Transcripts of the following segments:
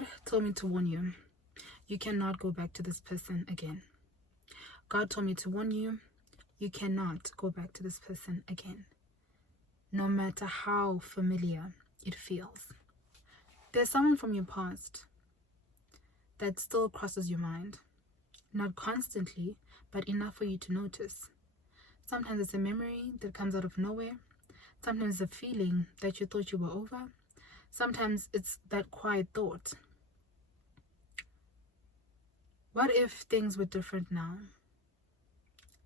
God told me to warn you, you cannot go back to this person again. God told me to warn you, you cannot go back to this person again. No matter how familiar it feels. There's someone from your past that still crosses your mind. Not constantly, but enough for you to notice. Sometimes it's a memory that comes out of nowhere. Sometimes it's a feeling that you thought you were over. Sometimes it's that quiet thought. What if things were different now?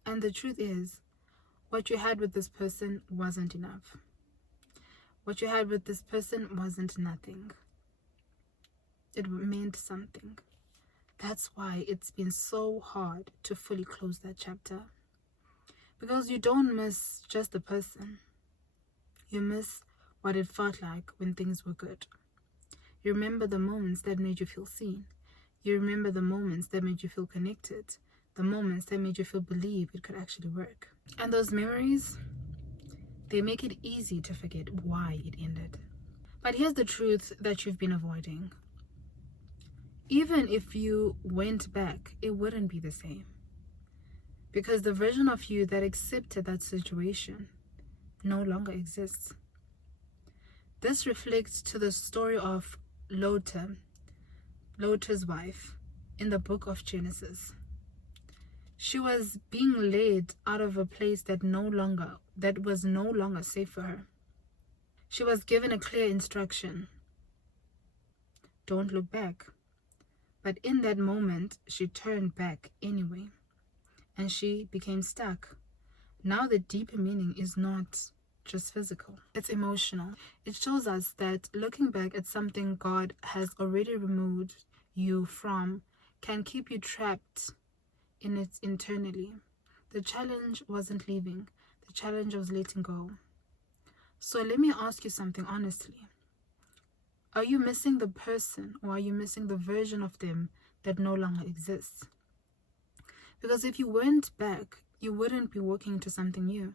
And the truth is, what you had with this person wasn't enough. What you had with this person wasn't nothing. It meant something. That's why it's been so hard to fully close that chapter. Because you don't miss just the person. You miss what it felt like when things were good. You remember the moments that made you feel seen. You remember the moments that made you feel connected. The moments that made you feel believe it could actually work. And those memories, they make it easy to forget why it ended. But here's the truth that you've been avoiding. Even if you went back, it wouldn't be the same. Because the version of you that accepted that situation no longer exists. This reflects to the story of Lot's wife, in the book of Genesis. She was being led out of a place that was no longer safe for her. She was given a clear instruction. Don't look back. But in that moment, she turned back anyway. And she became stuck. Now the deeper meaning is not just physical. It's emotional. It shows us that looking back at something God has already removed you from can keep you trapped in it internally. The challenge wasn't leaving. The challenge was letting go. So let me ask you something honestly. Are you missing the person, or are you missing the version of them that no longer exists? Because if you went back, you wouldn't be walking into something new.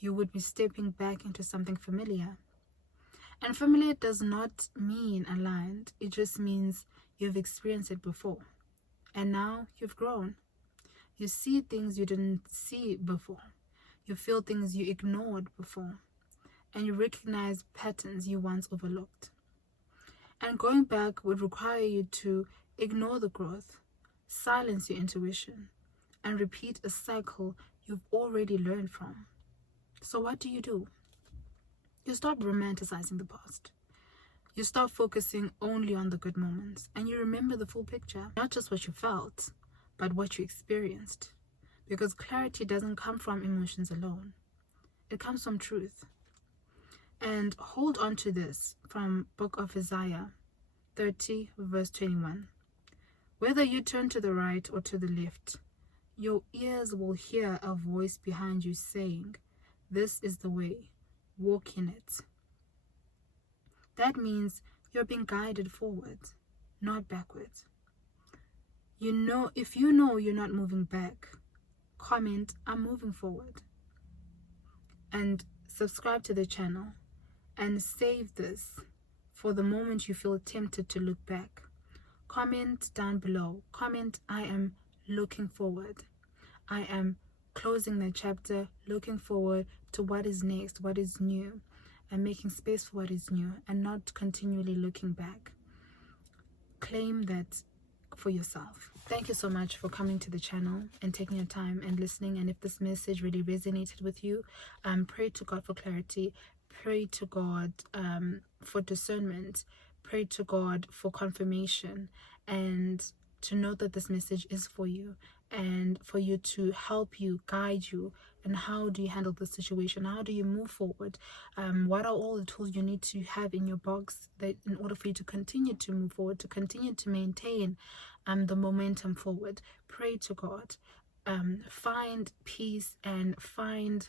You would be stepping back into something familiar. And familiar does not mean aligned. It just means you've experienced it before. And now you've grown. You see things you didn't see before. You feel things you ignored before. And you recognize patterns you once overlooked. And going back would require you to ignore the growth, silence your intuition, and repeat a cycle you've already learned from. So what do? You stop romanticizing the past. You stop focusing only on the good moments, and you remember the full picture, not just what you felt, but what you experienced. Because clarity doesn't come from emotions alone. It comes from truth. And hold on to this from Book of Isaiah 30 verse 21. Whether you turn to the right or to the left, your ears will hear a voice behind you saying, "This is the way, walk in it." That means you're being guided forward, not backwards. If you know you're not moving back, comment, "I'm moving forward." And subscribe to the channel and save this for the moment you feel tempted to look back. Comment down below. Comment, "I am looking forward. I am closing the chapter, looking forward to what is next, what is new, and making space for what is new, and not continually looking back." Claim that for yourself. Thank you so much for coming to the channel and taking your time and listening. And if this message really resonated with you, pray to God for clarity. Pray to God for discernment. Pray to God for confirmation, and to know that this message is for you, and for you to help you, guide you. And how do you handle the situation? How do you move forward? What are all the tools you need to have in your box that in order for you to continue to move forward, to continue to maintain the momentum forward? Pray to God. Find peace and find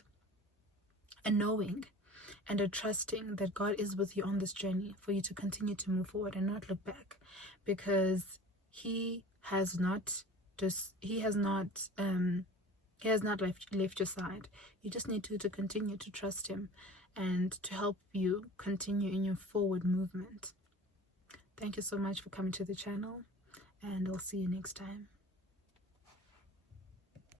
a knowing and a trusting that God is with you on this journey for you to continue to move forward and not look back, because He has not left your side. You just need to continue to trust Him and to help you continue in your forward movement. Thank you so much for coming to the channel, and I'll see you next time.